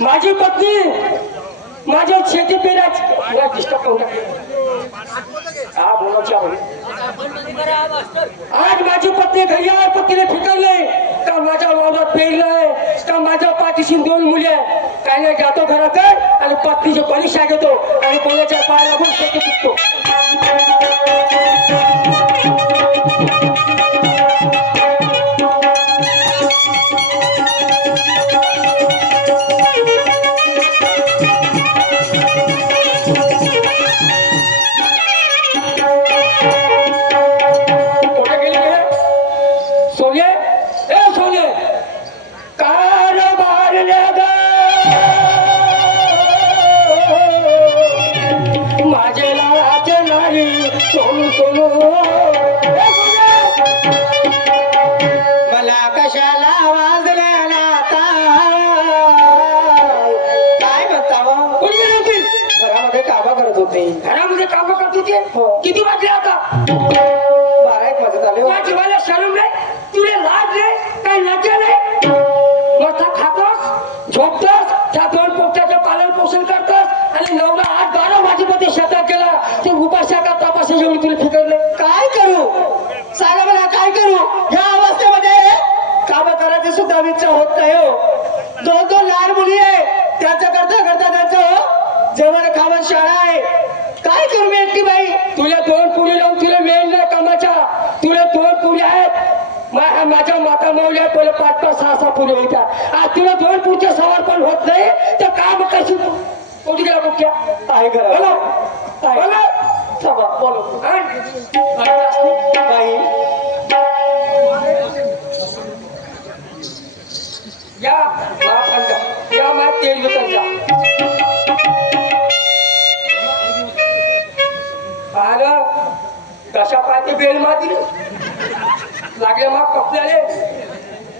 माझी पत्नी माझ्या शेती पेराची डिस्टर्ब करू हा बोलायच्या आज माझी पत्नी घरी आहे पत्नीने फिकरलंय का माझ्या वावरात पेरलंय का माझ्या पाठीशी 2 मुली आहे काय नाही जातो घराकडे आणि पत्नीची परीक्षा घेतो आणि कोणाच्या पाय लागून शेती पिकतो मला कशाला वाजलेला काय म्हणता घरामध्ये कामं करत होते घरामध्ये काम करत होते किती वाजले आता 12-1 वाजत आले तुला जीवाला शरम नाही तुला लाज नाही काही लज्जा नाही मस्त खातोस झोपतोस त्या 2 पोट्याचं पालन पोषण करतोस आणि 9-10-12 वाजेपर्यंत शेतात गेला ते उपाशा का तपाशा जेवढी तुला फिकरले काय करू सांगा मला काय करू या अवस्थेमध्ये काम करायची सुद्धा इच्छा होत नाही हो 2 लहान मुली आहे त्याचं करता करता त्यांचं जेवण खावण शाळा आहे काय करू मी एकटी बाई तुला 2 पुढे लावून तुला वेळ नाही कामाच्या तुला 2 पुढे आहेत माझ्या माता मौल्या पहिले 5-6 पुढे होत्या आज तुला 2 पुढचे सवार पण होत नाही तर काम कशी कुठे गेला मुख्या आहे घरा बोलो बोलो बोलो बाई या मा तेल विकत आलं कशा पाय बेल माती लागले मग कपल्याले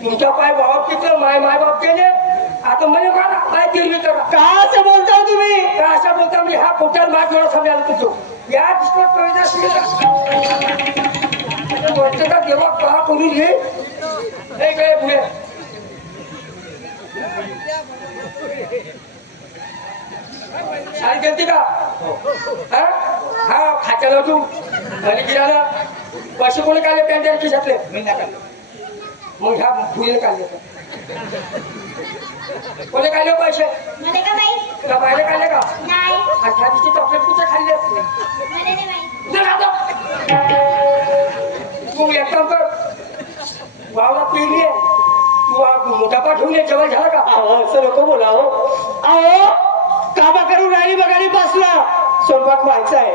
तुमच्या पाय भाव किती माय बाप केले आता म्हणे मला पाय तेल विकत का असं बोलता तुम्ही का अशा बोलता मी हा पोटात माग थोडा समजायला तुझो या का देवा का करून घे काय पुढे शाळेत गेलती का हा खात्याला तू आणि गिराला पैसे कोणी काढले पॅन्ट खिशातले मग ह्या फुलीने काढले कोणी काढले पैसे तुला बाहेर काढले का त्या दिवशी चॉकलेट कुठे खाल्ले तू एक काम कर वावरात पेरली आहे तू मोठा ठेवून ये जेव्हा झाला का असं नको बोला हो अहो कामा करून राणी बघारी बसला स्वयंपाक व्हायचा आहे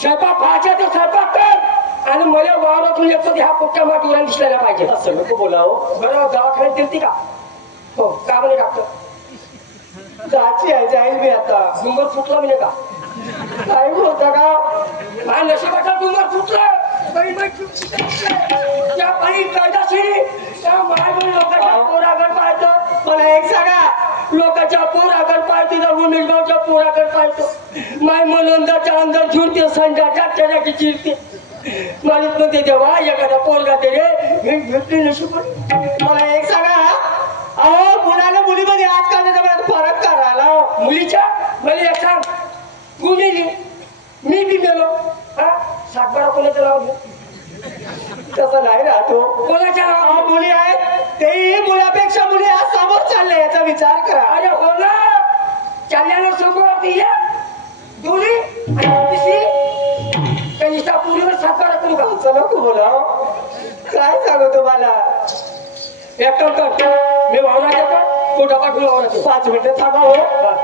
स्वयंपाक व्हायचा तर स्वयंपाक कर आणि मला वावरातून येतो ह्या पोट्या मातीवर दिसलेला पाहिजे असं नको बोला हो बरं दवाखान्यात दिलती का हो का म्हणे डॉक्टर जायची आहे जाईल मी आता डुंगर फुटला म्हणे का काय होता का माझ्या नशिबाचा डुंगर फुटला त्या पाणी कायदाशीर त्या माय लोकांच्या पोराकडे पाहतो मला एक सांगा लोकांच्या पोराकडे पाहतो त्या उमेशगावच्या पोराकडे पाहतो माय मनोंदाच्या अंदर झुरते संध्याच्या त्याची चिरते मालिक म्हणते देवा एखादा पोरगा ते रे भेटली नशीब मला एक सांगा अहो मुलाला मुलीमध्ये आजकालच्या जमान्यात फरक करायला मुलीच्या मला एक सांग तू मेली मी बी मेलो हा सातबारा कोणाचं नाव घे तसं नाही राहतो कोणाच्या नाव मुली आहेत तेही मुलापेक्षा मुली आज समोर चालले याचा विचार करा अरे हो ना चालल्यानं समोर या दोन्ही तिसरी पुरीवर सातबारा करू का चला तू बोला काय सांगू तुम्हाला एक काम कर मी वावरात येतो तो डबा ठेवून वावरात 5 मिनिटं थांबा हो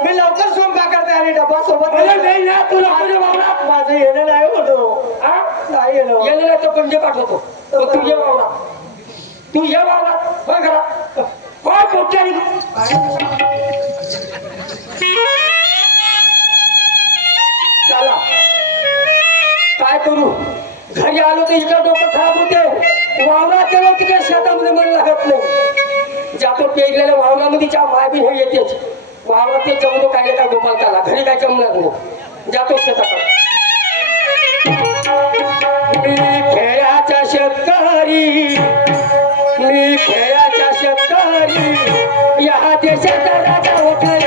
मी लवकर स्वयंपाक करते आणि डबा सोबत नाही ना तुला वावरात माझं येणं नाही होतो नाही येणं येणं नाही तर पंजे पाठवतो तू ये वावरात तू ये वावरात होय घरात काय मोठ्या चला काय करू घरी आलो तर इकडं डोकं खराब होते वावरात गेलो तिकडे शेतामध्ये मन लागत नाही जातो पेरलेल्या वावरामध्ये च्या माय बी हे येतेच वावरात ते जमतो काय का गोपालकाला घरी काय जमणार नाही जातो शेताकडे खेळाच्या शेतकरी मी खेळाच्या शेतकरी या देशाचा राजा उठला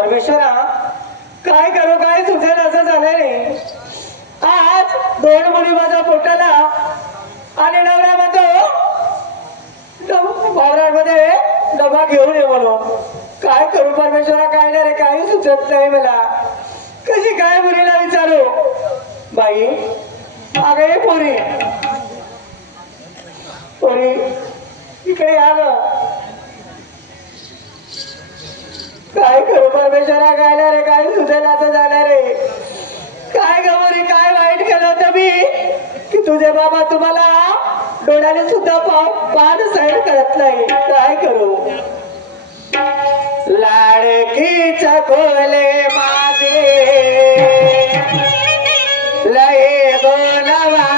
परमेश्वरा काय करू काय सुचेल असं झालं रे. आज 2 मुली माझ्या पोटाला आणि नवरा म्हणतो वावरामध्ये डबा घेऊन ये म्हणून. काय करू परमेश्वरा काय नाही रे काही सुचत नाही मला. कशी काय मुलीला विचारू. बाई अगं ये पोरी पोरी इकडे या ग. काय करू परमेश्वरा काय नाही रे काय सुचेल असं झालं रे. काय गमरी काय वाईट केलं होतं मी की तुझे बाबा तुम्हाला डोळ्याने सुद्धा पाठ सहन करत नाही. काय करू. लाडकीचा कोले माझे लय बोलवाना.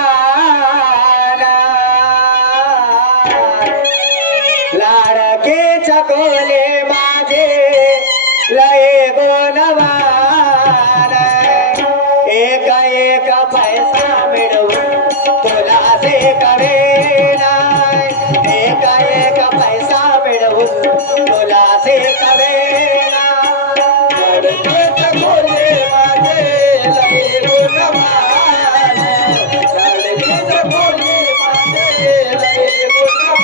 लाडकीचा कोले माझे लय बोलवाना. एक एक पैसा मिळवून तुला से करेना. एक एक पैसा मिळवून तुला से करेना. लडकेच कोले माझे लय गुणवान. लडकेच कोले माझे लय गुणवान.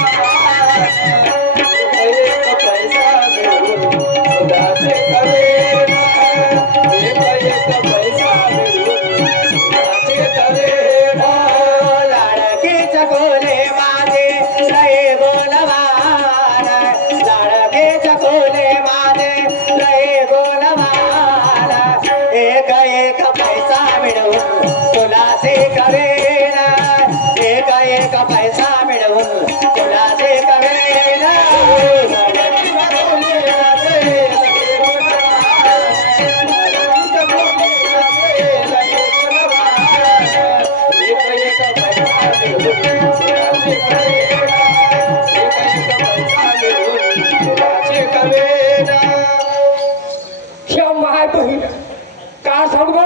एक पैसा मिळवून तुला से करेना. एक एक पैसा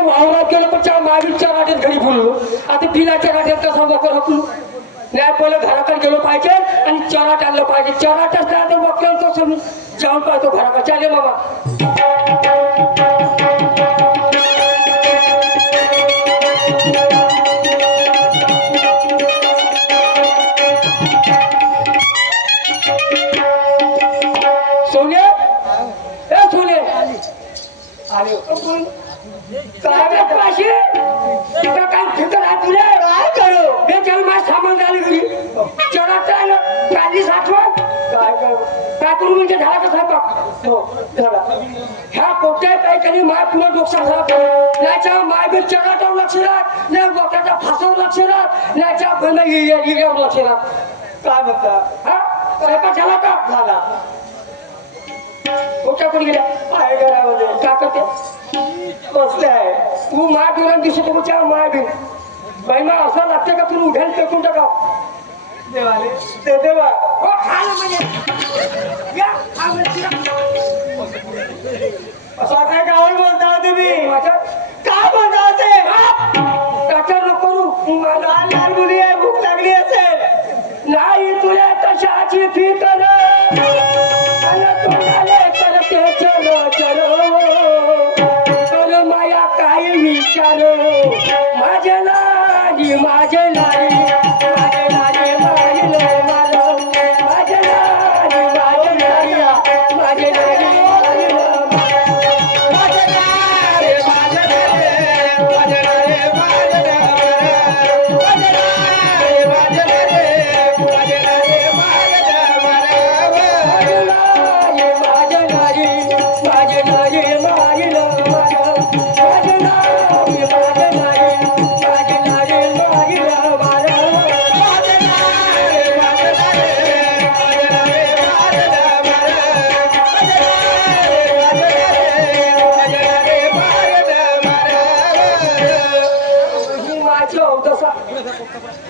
वावरात गेलो पण मावीच्या गाठ्यात घरी बोललो. आता पिलाच्या गाठ्यात कसा बकर हकलू. नाही पहिलं घराकडे गेलो पाहिजे आणि चराट आणलं पाहिजे. चराटच नाही तर बघतो तो समजून जाऊन पाहतो घराकडे. चालेल बाबा. सोने ए सोने आले काय पाशी काय फिकर आहे तुला. काय करू बेचारू माझ सामान झालं घरी. चराट काढली साठवण. काय करू काय करू म्हणजे झाला का स्वयंपाक. हो झाला. ह्या कोट्या पैकी माय पुन्हा डोकसा खराब नाहीच्या माय बी चराटावर लक्ष राहत नाही. बोकाच्या फासावर लक्ष राहत नाहीच्या इड्यावर लक्ष राहत. काय म्हणता हा स्वयंपाक झाला का. झाला. कोट्या कुठे गेल्या आहे घरामध्ये. काय करते बसते आहे. तू माय बिरण दिसत तुमच्या माय बिन बाई मा असं लागते का तुला उठेल फेकून टाका. देवाले ते देवा हो खायला म्हणजे या असं काय गावाला बोलता तुम्ही. माझ्या काय बोलता असे काचा नको मला लहान मुली आहे भूक लागली असेल. नाही तुला कशाची फिकर करते चलो चलो माया काय विचार. माझे लाडी माझे लाडी माझे लाडी माझे माझे लाडी माझे लाडी माझे लाडी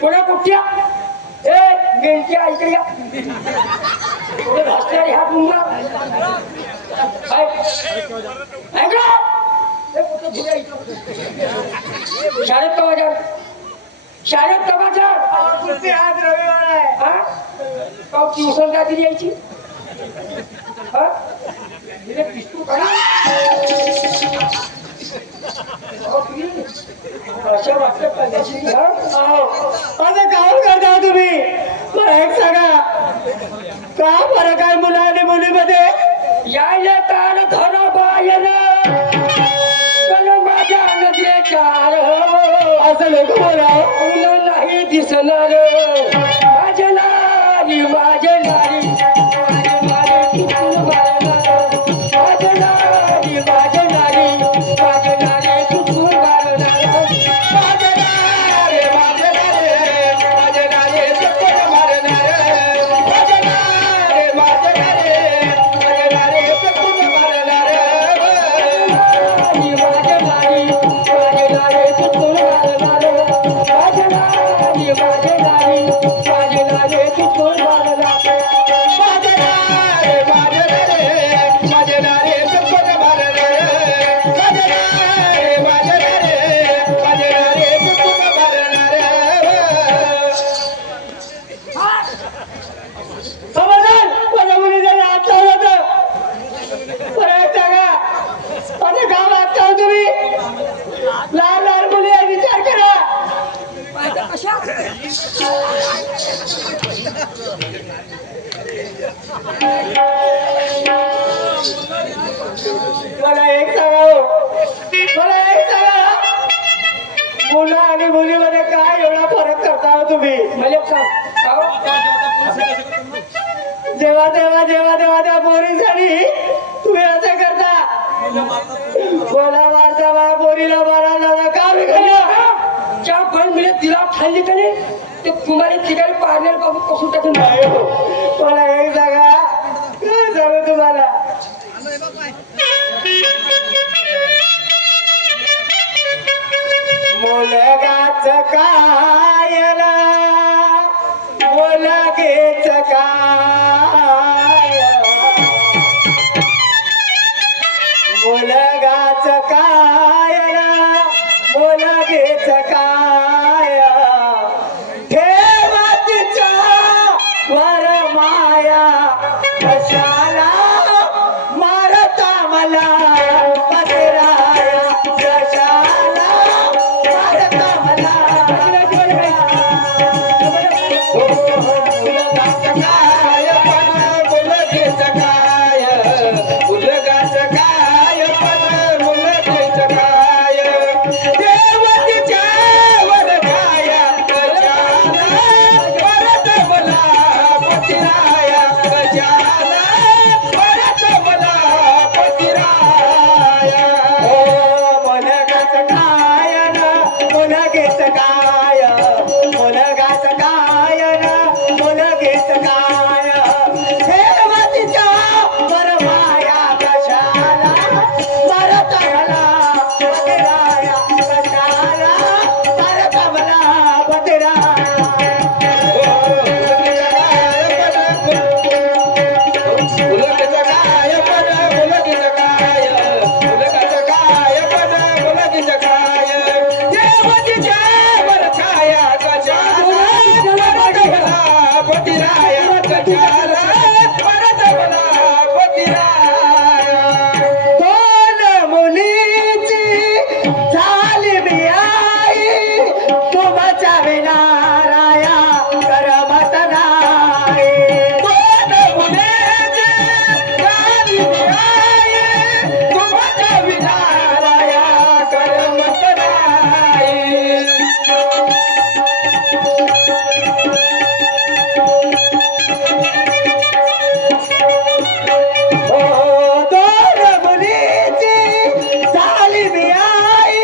कोणा कुठच्या ए गेंच्या इकडे या. ह्या पुन्हा शाळेत कवाच्या शाळेत कवाच्या आज रविवार आहे. हा ट्युशन काय दिली यायची. हा पिस्तूल काढा आता काय करता तुम्ही मला एक सांगा का फरक आहे मुला आणि मुलीमध्ये यायला तार धर बायल माझ्या नदीच्या चार असं लोक बोला ऊन नाही दिसणार माझे नारी माझे नारी माझे नारी तुटून मारणार माझे नारी माझे नारी माझे नारी तुटून मारणार माझे नारी माझे नारी माझे नारी तुटून मारणार माझे नारी माझे नारी माझे नारी तुटून मारणार माझे नारी माझे नारी तुटून मारणार माझे नारी माझे नारी माझे नारी तुटून मारणार माझे नारी माझे नारी माझे नारी तुटून मारणार माझे नारी माझे नारी माझे नारी तुटून मारणार समाधान माझ्या मुलीने हात लावला तर परत सांगा आता का मागता हो तुम्ही लहान लहान मुली आहे विचार करा मला एक सांगा हो. मला एक सांगा मुलं आणि मुलीमध्ये काय एवढा फरक करता हो तुम्ही मला सांग जेव्हा तेव्हा जेव्हा तेव्हा त्या पोरीसाठी तुम्ही असं करता बोला मारता बा पोरीला मारायला का बिघडलं ज्या पण मिळत तिला खाल्ली का नाही ते तुम्हाला ठिकाणी पारणार बाबू कसून टाकून नाही हो. मला एक जागा काय सांगू तुम्हाला मुलगाच कायला मुलगेच काय मुलगाच कायला मुलगेच काय ठेवा तिच्या वर माया कशाला मारता मला पसराया कशाला मारता मला मुलगाच काय पण मुलगेच काय मुलगाच काय पण मुलगेच काय देव तिच्या वर माया कशाला परत मला पतिराया कशाला परत मला पतिराया मुलगाच काय ना मुलगेच काय मुलगाच काय ना मुलगेच काय देव तिच्या वर माया कशाला परत मला पतिराया कशाला परत मला पतिराया मुलगीच काय पण मुलगीच काय मुलगाच काय पण मुलगीच काय देव तिच्या वर छाया कशाला परत मला पतिराया कशाला परत मला पतिराया दोन मुलीची झाली मी आई तुमच्या विनाराया करमत नाही दोन मुलीची झाली मी आई तुमच्या विनाराया करमत नाही दोन मुलीची झाली मी आई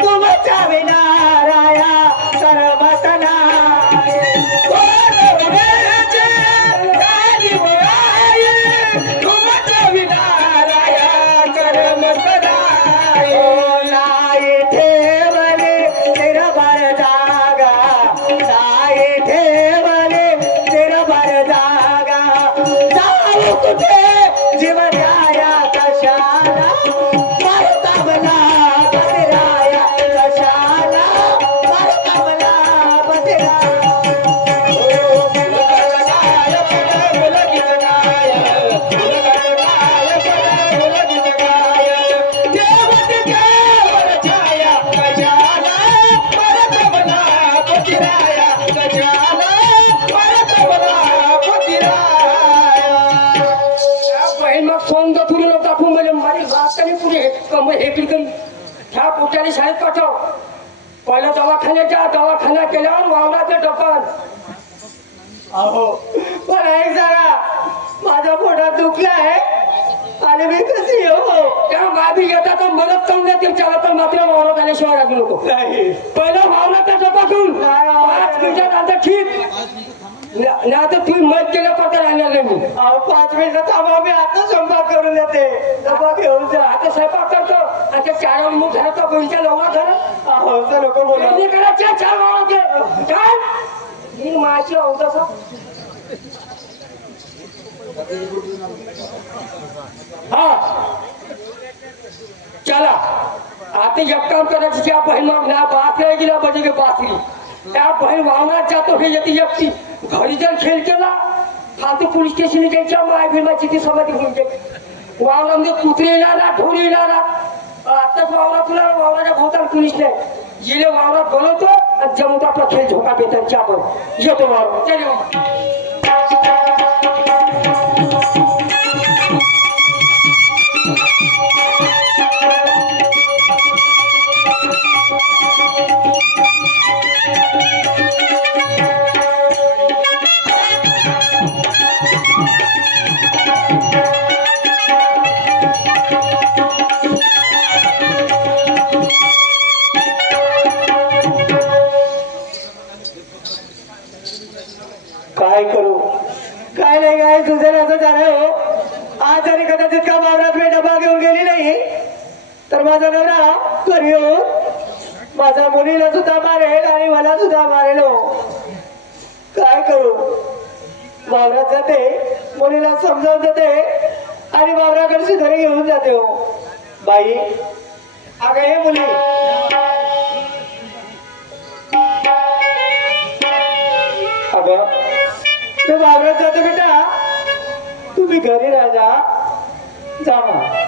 तुमच्या विनाराया करमत नाही दोन मुलीची झाली मी आई तुमच्या विनाराया करमत नाही नाही ठेवले चिरभर जागा नाही ठेवले चिरभर जागा जाऊ कुठे जीवन द्याया कशाला मारता मला पतिराया कशाला मारता मला पतिराया मुलगाच काय पण मुलगीच काय मुलगाच काय पण मुलगीच काय देव तिच्या वर छाया कशाला परत आणि पुढे कमर हे किडकन ह्या पोट्याने शाळेत पाठव. पहिलं दवाखान्याच्या दवाखाना केल्यावर वावराच्या डब्बात. अहो पण ऐक जरा, माझा पोटात दुखलाय आणि मी कशी येऊ? त्या गावी येतात मदत करून देतील त्याला, तर मात्र वावरात आल्याशिवाय लागू नको. नाही पहिलं वावराचा डब्बा घेऊन 5 मिनिटात आता ठीक नाही आता तुम्ही मत केलं पत्र राहणार नाही मी. अहो 5 मिनिटं थांबा, मी आता स्वयंपाक करून देते. डबा घेऊन जा. आता स्वयंपाक करतो आता 4 मुख घालतो बहिणीच्या लवळा घालत. अहो तर नको बोला. करायच्या 4 वावराचे काय ही माझी अवतास. हा चला आता एक काम करायचं, त्या बहीण बासरी गेला म्हणजे बासरी त्या बहीण वावरात जातो हे येते एकटी. घरी जर खेळ केला फालतू पोलीस स्टेशन त्यांच्या माय भीमाची ती समाधी होऊन जाईल. वावरामध्ये कुत्रे येणारा ढोर येणारा आताच वावरात वावराच्या भोवताल पोलीस नाही गेले वावरात बोलवतो आणि जमून आपला खेळ झोका पेतांच्या आपण येतो वावरात. चल काय करू? काय नाही काय तुझं असं झालं हो. आज जरी कदाचित का वावरात मी डबा घेऊन गेली नाही तर माझा नवरा घरी येऊन माझ्या मुलीला सुद्धा मारेल आणि मला सुद्धा मारेल हो. काय करू? वावरात जाते, मुलीला समजावून देते आणि वावराकडची घरी घेऊन जाते हो. बाई अगं हे मुली अगं मी वावरात जातो बेटा, तुम्ही घरी राजा जावा.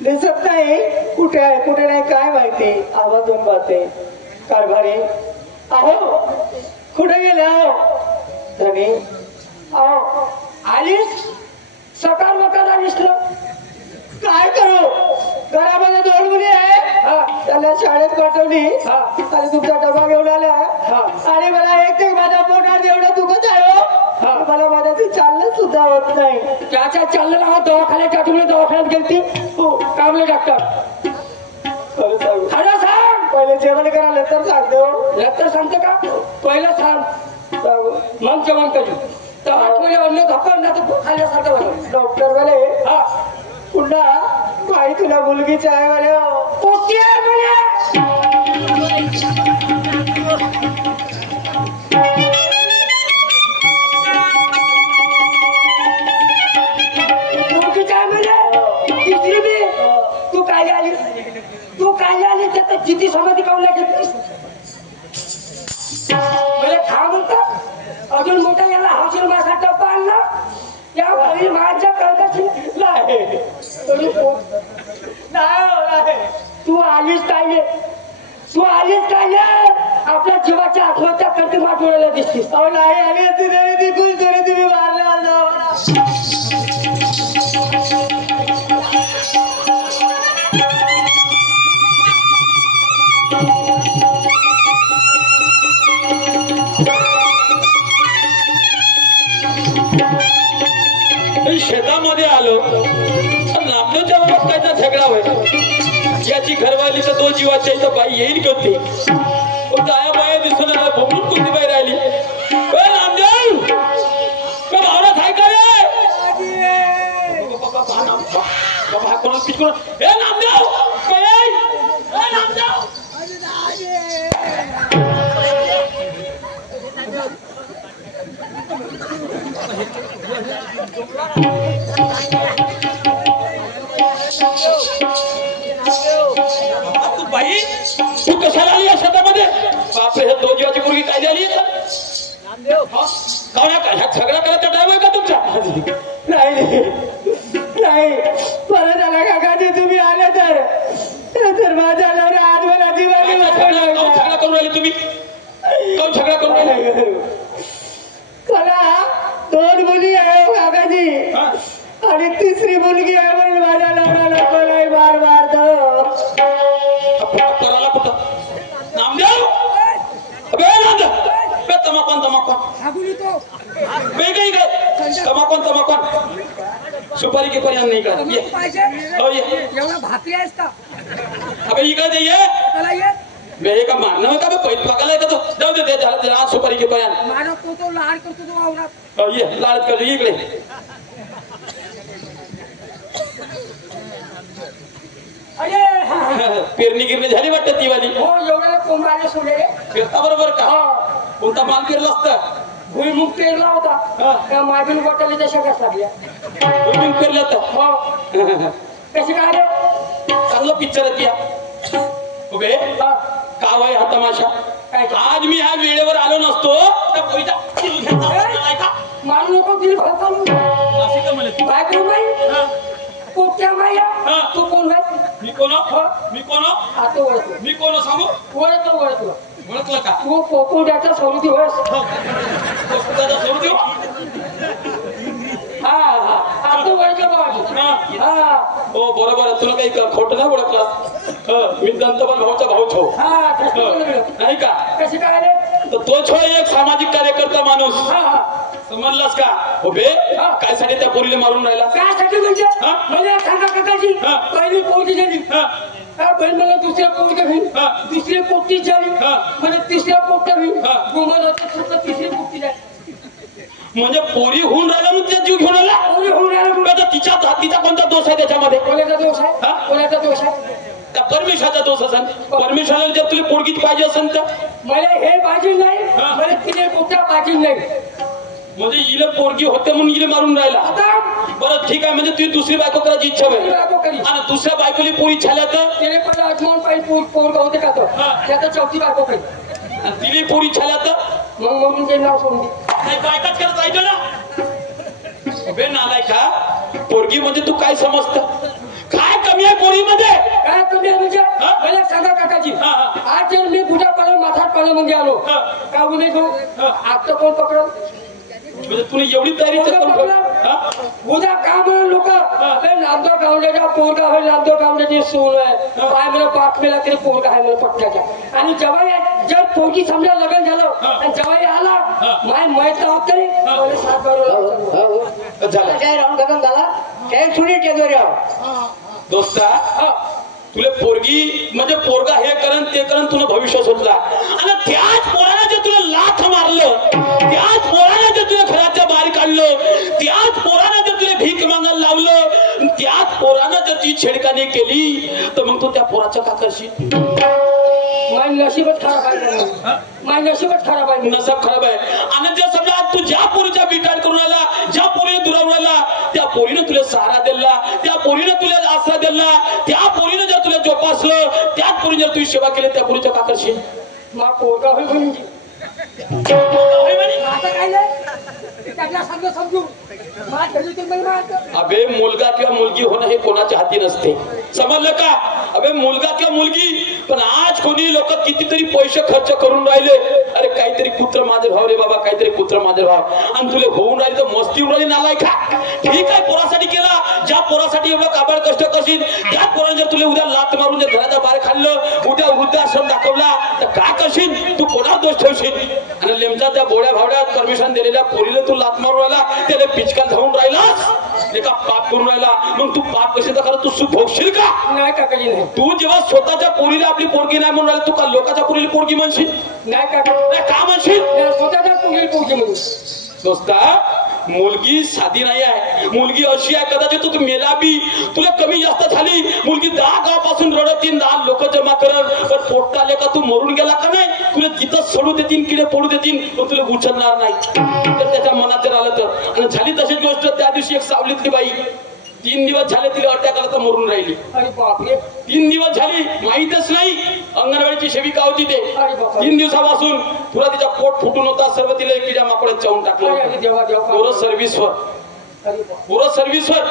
दिसत नाही कुठे आहे कुठे नाही काय माहिती. आवाजून पाहते कारभारी. अहो कुठे गेले? अहो धनी अहो आलीस सकाळ मकाळ आलीस ना. काय करू? घरामध्ये 2 मुली आहे, त्याला शाळेत पाठवली आणि तुमचा डबा घेऊन आला आणि मला एक ते माझ्या पोटात एवढं दुखत आहे हो. मला माझ्याशी चालणं सुद्धा होत नाही. त्याच्या चाललेला हा दवाखान्यात टाकून दवाखान्यात गेलती कामले डॉक्टर. खरं सांग. पहिले जेवण करा नंतर सांगतो. नंतर सांगतो का? पहिलं सांग मग जेवण करू. तर 8 महिने अन्न धोका ना तर खाल्ल्यासारखं झालं. डॉक्टर वाले पुन्हा बाई तुला मुलगीच आहे म्हणे पोटी आहे म्हणे पोटीच आहे म्हणे तिसरी बी तू काय आली त्यात जिती समाधी कावला घेतलीस म्हणजे खा म्हणतात अजून मोठा याला हौशील मासा डब्बा आणला या वरील माझ्या कर्जाची नाही तू आलीच काय आपल्या जीवाच्या आत्महत्या करते माठवड्याला दिसतीस अहो नाही आली असती तरी ती खुश तरी तुम्ही मारला शेतामध्ये आलो नामदेवच्या बाबत कायचा झगडा होईल याची घरवाली तर दो जीवाच्या इथं बाई येईल की होती दाया बाया दिसून आला भोमून कोणती बाई राहिली नामदेव का भावनात आहे का रे बाबा हा कोणाला पिचकून नामदेव नामदेव तू बाई तू कशाला आली या शेतामध्ये बापरे हे दो जीवाची मुलगी काय झाली ह्या झगडा करायचा टाइम आहे का तुमचा नाही परत आला काकाजी तुम्ही आले तर माझ्या नवरा आज मला झगडा करून राहिले तुम्ही कोण झगडा करून राहिले मला दोन मुली आहे काकाजी आणि तिसरी मुलगी आहे म्हणून माझ्या नवऱ्याला कोणाही मार मारतो करायला कुठं नामदेव तमाकन सुपारी के पर्यंत नाही का भाकरी आहेस का अबे इकडे ये बे का मारना होता बे पैत पकायला का तो जाऊ दे झालं ते आज सुपारी के पर्यंत मारत तो लाड करतो तो वावरात ये लाडत कर इकडे अरे पेरणी गिरणी झाली वाटतं ती वाली हो एवढ्याला कोंबाने सोडले फिरता बरोबर का कोणता माल पेरला असता भुईमुग पेरला होता त्या मागील वाटायला त्या शेतात लागल्या भुईमुग पेरलं तर हो कशी काय रे चांगलं पिक्चर आहे उभे का वय हा तमाशा आज मी ह्या वेळेवर आलो नसतो तर पैसा मारू नको दिली भरतो काय करू बाई पोट्या माया तू कोण आहे मी कोण आता ओळखलो मी कोण सांगू ओळखलो ओळखलं का तू पोपोड्याचा सौरती होस हा आता ओळखलं बाबा हो बरोबर तुला काही खोटं नाही ओळखलं मी दंतबल भाऊचा भाऊ छो नाही का कशी काय रे तो छो एक सामाजिक कार्यकर्ता माणूस समजलास का उभे काय साठी त्या पोरीला मारून राहिला त्यासाठी म्हणजे मला सांगा काकाजी पहिली पोटी झाली बहीण मला दुसऱ्या पोटी घाली दुसरी पोटी झाली म्हणजे तिसऱ्या पोट्या घाली गुमान तिसरी पोटी झाली म्हणजे पोरी होऊन राहिला म्हणून त्या जीव घेऊन आला पोरी होऊन राहिला तिचा कोणता दोष आहे त्याच्यामध्ये कोणाचा दोष आहे कोणाचा दोष आहे त्या परमेश्वराचा दोष असेल परमेश्वराला जर तुला पोरगीच पाहिजे असेल तर मला हे पाहिजे नाही मला तिने पोट्या पाहिजे नाही म्हणजे हिला पोरगी होते म्हणून हिला मारून राहिला बरं ठीक आहे म्हणजे तुझी दुसरी बायको करायची इच्छा होईल आणि दुसऱ्या बायकोली पोरी छाल्या तर तिने पण आजमान पाहिजे पोरगा होते का तो त्याचा चौथी बायको काही तिने पोरी छाल्या तर मग म्हणून ते नाव सोडून नाही बायकाच करत राहायचं ना बे नालाय का पोरगी म्हणजे तू काय समजत काय कमी आहे पोरीमध्ये काय कमी आहे म्हणजे मला सांगा काकाजी आज जर मी बुधा पालन माथात पालन म्हणजे आलो का उन्हे घेऊ आता कोण पकडल म्हणजे तुला एवढी तयारी उद्या का म्हणून लोक नामदेव गावड्याच्या पोरगा होईल नामदेव गावड्याची सून आहे काय मला बातमीला तरी पोरगा आहे मला पट्ट्याच्या आणि जेव्हा जर पोरगी समजा लग्न झालं आणि जेव्हा आला माय माहित होत तरी काय राहून गगन झाला काय थोडी दोस्ता तुला पोरगी म्हणजे पोरगा हे करण ते करण तुला भविष्य सुचला आणि त्याच पोराला जर तुला लाथ मारलं त्याच पोराला जर तुला घराच्या बाहेर काढलं त्याच पोराला जर तुला भीक मागायला लावलं त्याच पोरानं जर ती छेडखानी केली तर मग तू त्या पोराचं का करशील? माझं नशीबच खराब आहे, माझं नशीबच खराब आहे. नसब खराब आहे. आणि जर समजा तू ज्या पोरीच्या बिटाड करून आला, ज्या पोरीने दुरावून आला, त्या पोरीनं तुला सहारा दिला, त्या पोरीनं तुला आसरा दिला, त्या पोरीनं जर तुला जोपासलं, त्याच पोरीने जर तुझी सेवा केली, त्या पोरीचं का करशील? मा पोरगा होईल म्हणजे आता काय नाही त्याला सांग समजू माझ घरी ते मला अबे मुलगा किंवा मुलगी होणं हे कोणाच्या हाती नसते, समजलं का? अबे मुलगा किंवा मुलगी, पण आज कोणी लोक कितीतरी पैसे खर्च करून राहिले. अरे काहीतरी कुत्र माझे भाव रे बाबा, काहीतरी कुत्र माझे भाव, आणि तुला होऊन राहिली तर मस्ती उडाली नालाय का? ठीक आहे, पोरासाठी केला, ज्या पोरासाठी एवढं काबाड कष्ट करशील, त्याच पोराने जर तुला उद्या लात मारून जर घराच्या बाहेर खाल्लं, उद्या वृद्धाश्रम दाखवला तर काय करशील? तू कोणावर दोष ठेवशील? आणि लेमचा त्या बोळ्या भावड्यात परमिशन दिलेल्या पोरीला तू लात मारून राहिला, त्याला पिचकान धावून राहिलास, एका पाप करून राहिला, मग तू पाप कशाचा करा? तू सुख भोगशील का? नाही काकाजी नाही. तू जेव्हा स्वतःच्या पोरीला आपली पोरगी नाही म्हणून राहिला, तू का लोकांच्या पोरीला पोरगी म्हणशील? नाही काका, का म्हणशील? स्वतःच्या पोरगी पोरगी म्हणून. दोस्ता, मुलगी साधी नाही आहे, मुलगी अशी आहे, कदाचित तू मेला बी, तुला कमी जास्त झाली, मुलगी 10 गावापासून रडतीन, 10 लोक जमा करत, पण पोट्टा आले का तू मरून गेला का नाही, तुला तिथं सोडू देतील, किडे पडू देतील, पण तुला उचलणार नाही. तर त्याच्या मनात जर आलं तर. आणि झाली तशीच गोष्ट, त्या दिवशी एक सावलीतली बाई 3 दिवस झाले तिला अटॅक आला तर मरून राहिली. अरे बापरे, 3 दिवस झाली, माहीतच नाही, अंगणवाडीची सेविका होती ते. 3 दिवसापासून तुला तिचा पोट फुटून होता, सर्व तिला किड्या माकडात चावून टाकलं. पुरं सर्व्हिसवर, पुरं सर्व्हिसवर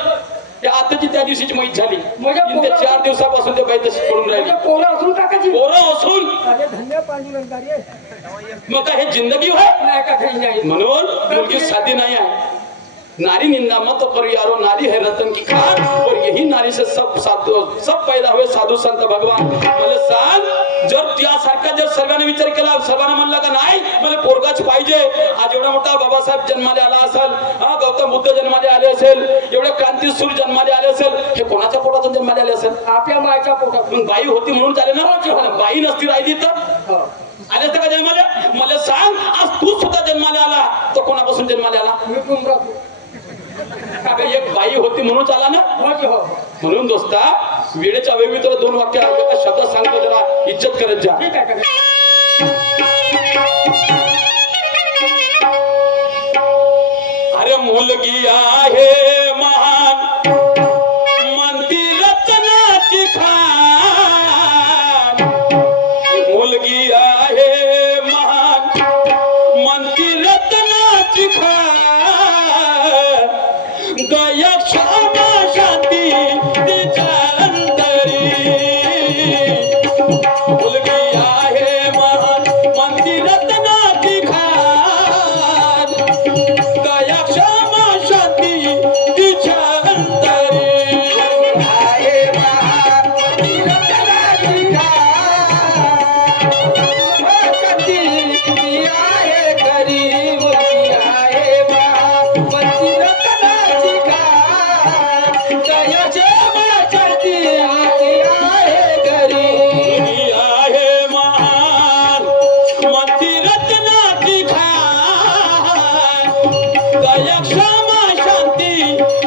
त्या आताची त्या दिवशीची माहीत झाली. 4 दिवसापासून ते बाई तशी पडून राहिली. पोरं असून काकाजी, पोरं असून धन्य पांडुरंगारी मग काय हे जिंदगी होय? नाही काकाजी नाही. म्हणून मुलगी साधी नाही आहे. नारी निंदा मत करो यारो, नारी है रतन की खान, और यही नारी से सब पैदा हुए साधू संत भगवान. मला सांग, जर त्यासारखा जर सर्वांनी विचार केला, सर्वांना म्हणलं का नाही मला पोरगाच पाहिजे, आज एवढा मोठा बाबासाहेब जन्माला आला असेल, गौतम बुद्ध जन्माला आले असेल, एवढे क्रांतीसूर जन्माला आले असेल, हे कोणाच्या पोटातून जन्माला आले असेल? आपल्या मायच्या पोटातून. बाई होती म्हणून चाले ना, बाई नसती राहिली तर आले असतं का जन्माला? मला सांग, आज तू सुद्धा जन्माला आला तर कोणापासून जन्माला आला? मी गुमराहू. एक बाई होती म्हणून चाला ना. हो. म्हणून दोस्ता, वेळेच्या वेळी तुला 2 वाक्य शब्द सांगतो, जरा इज्जत करत जा. ठीक आहे. अरे मुलगी आहे महान, म्हणती रत्नाची खान, मुलगी आहे महान, म्हणती रत्नाची खान, दया क्षमा शांती तिच्या अंतरी, मुलगी आहे महान, म्हणती रत्नाची खान, दया क्षमा शांती तिच्या अंतरी, आहे महान, म्हणती रत्नाची खान, शांती आहे गरीब, आहे महान, म्हणती रत्नाची खान, दया क्षमा शांती आहे गरीब, आहे महान, म्हणती रत्नाची खान, दया क्षमा शांती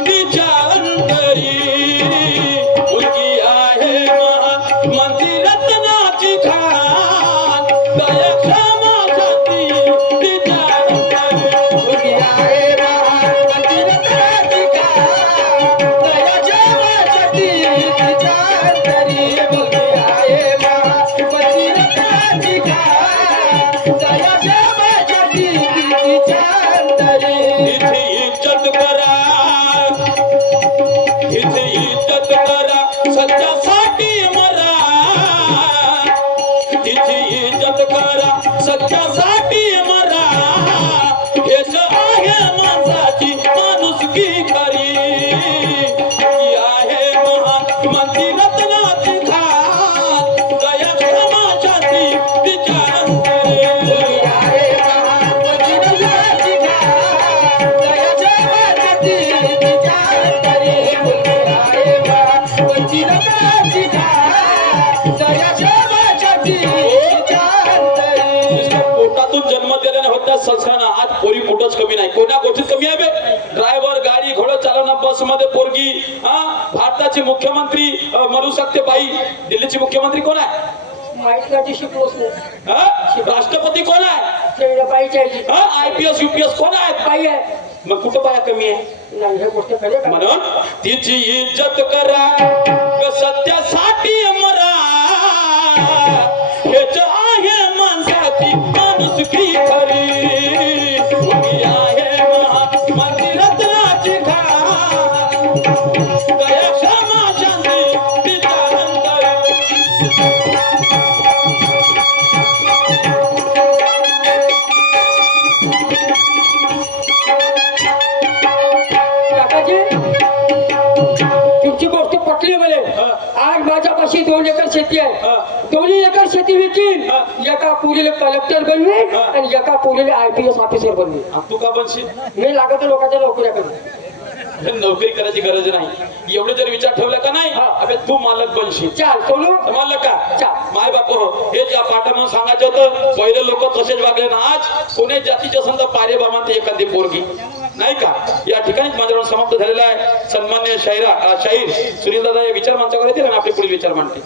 तिच्या अंतरी, मुलगी आहे महान, म्हणती रत्नाची खान, दया क्षमा शांती तिच्या अंतरी, मुलगी आहे महान, म्हणती रत्नाची खान, दया क्षमा शांती तिच्या अंतरी, मुलगी आहे महान, म्हणती रत्नाची खान, दया क्षमा शांती तिच्या अंतरी, हिची इज्जत करा, हिची इज्जत करा, सत्यासाठी मरा, हिची इज्जत करा, सत्यासाठी मरा, हेच आहे माणसाची माणुसकी खरी, ही आहे महान, म्हणती रत्नाची खान, दया क्षमा शांती तिच्या अंतरी, आहे महान, म्हणती रत्नाची खान, दया क्षमा शांती तिच्या अंतरी, आहे महान, म्हणती रत्नाची खान, दया क्षमा शांती तिच्या अंतरी. पोटातून जन्म दिलेला होता संस्कार, आज पोरी कुठंच कमी नाही, कोणा गोष्टीत कमी आहे बे. ड्रायव्हर, गाडी घोडं चालवणं, बस मध्ये पोरगी, मुख्यमंत्री म्हणू शकते बाई दिल्लीची मुख्यमंत्री कोण आहे माहित नाही शिकलोच नाही हा? राष्ट्रपती कोण आहे ते बाईची आहे IPS UPS कोण आहेत बाई आहे मग कुठं बाया कमी आहे नाही हे गोष्ट खरी का म्हणून तिची इज्जत करा ग सत्यासाठी मरा हेच आहे माणसाची माणुसकी खरी ही आहे मंदिराची घाण दया क्षमा शांती विचारांतर काकाजी तुमची गोष्ट पटली मला आज माझ्यापाशी 2 एकर शेती आहे 2 एकर शेती विकीन एका पुरीला कलेक्टर बनवीन आणि एका पुरीला IPS ऑफिसर बनवीन तू का बनशील मी लागत लोकांच्या नोकऱ्या करून नोकरी करायची गरज नाही एवढे जर विचार ठेवला का नाही अबे तू मालक बनशील चाल सोनू मालक का चाल. माय बाप हे ज्या पाठ म्हणून सांगायचं होतं पहिले लोक तसेच वागले ना आज कोणी जातीच्या समजा पारे बाबा ते एखादी पोरगी नाही का या ठिकाणीच माझ्यावर समाप्त झालेला आहे सन्मान्य शाहीर सुनील दादा या विचार मंचावर येतील आणि आपले पुढील विचार मांडतील